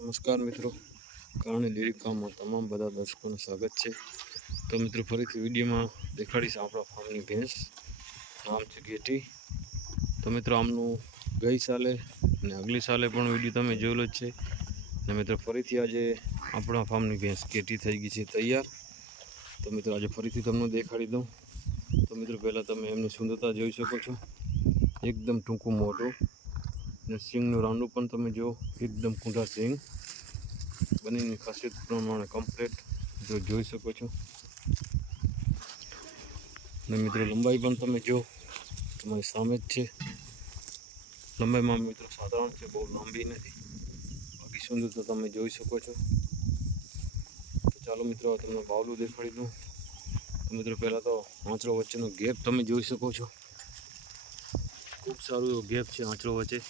નમસ્કાર મિત્રો. કારણે લિરિકામાં તમામ બધા દર્શકોનું સ્વાગત છે. તો મિત્રો, ફરીથી વિડીયોમાં દેખાડીશ આપણા ફાર્મની ભેંસ. નામ છે ઘેટી. તો મિત્રો, આમનું ગઈ સાલે અને આગલી સાલે પણ વીડિયો તમે જોયેલો જ છે. અને મિત્રો, ફરીથી આજે આપણા ફાર્મની ભેંસ ઘેટી થઈ ગઈ છે તૈયાર. તો મિત્રો, આજે ફરીથી તમને દેખાડી દઉં. તો મિત્રો, પહેલાં તમે એમની સુંદરતા જોઈ શકો છો. એકદમ ટૂંકું મોટું અને સિંગનું રાંડું પણ તમે જુઓ, એકદમ કુંઢા સિંગ. બંનેની ખાસિયત પ્રમાણે કમ્પ્લીટ જો જોઈ શકો છો. અને મિત્રો, લંબાઈ પણ તમે જુઓ, તમારી સામે જ છે. લંબાઈમાં મિત્રો સાધારણ છે, બહુ લાંબી નથી. બાકી સુંદરતા તમે જોઈ શકો છો. તો ચાલો મિત્રો તમને બાવલું દેખાડી દઉં. તો મિત્રો, પહેલાં તો આંચળો વચ્ચેનો ગેપ તમે જોઈ શકો છો. ખૂબ સારું એવો ગેપ છે આંચળો વચ્ચે.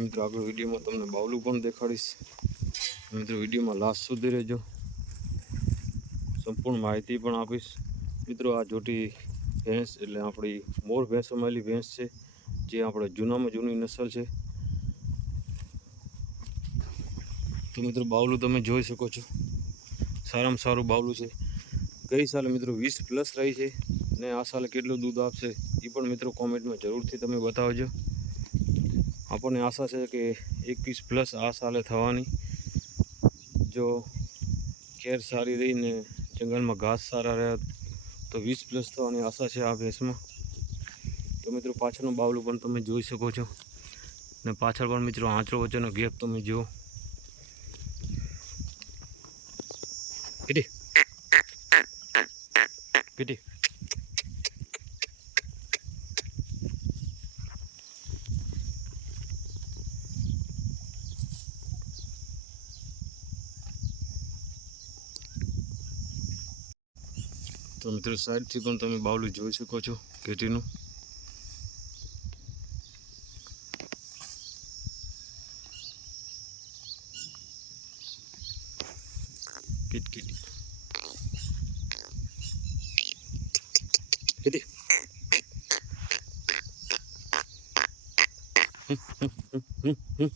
મિત્રો, આગળ વિડીયોમાં તમને બાવલું પણ દેખાડીશ. મિત્રો, વિડીયોમાં લાસ્ટ સુધી રહેજો. સંપૂર્ણ માહિતી પણ આપીશ. મિત્રો, આ જોટી ભેંસ એટલે આપણી મોર ભેંસોમાંની ભેંસ છે, જે આપણે જૂનામાં જૂની નસલ છે. તો મિત્રો, બાવલું તમે જોઈ શકો છો. સારામાં સારું બાવલું છે. ગઈ સાલે મિત્રો વીસ પ્લસ રહી છે ને આ સાલે કેટલું દૂધ આપશે એ પણ મિત્રો કોમેન્ટમાં જરૂરથી તમે બતાવજો. આપણને આશા છે કે એકવીસ પ્લસ આ સાલે થવાની. જો કેર સારી રહીને જંગલમાં ઘાસ સારા રહ્યા તો વીસ પ્લસ થવાની આશા છે આ ભેંસમાં. તો મિત્રો પાછળનું બાવલું પણ તમે જોઈ શકો છો. ને પાછળ પણ મિત્રો આંચળો વચ્ચેનો ગેપ તમે જુઓ. કીધી કીધી તો મિત્રો સાઈડથી પણ તમે બાવલું જોઈ શકો છો ઘેટીનું કીટ કીટ કીધી હમ, હમ, હમ, હમ, હમ.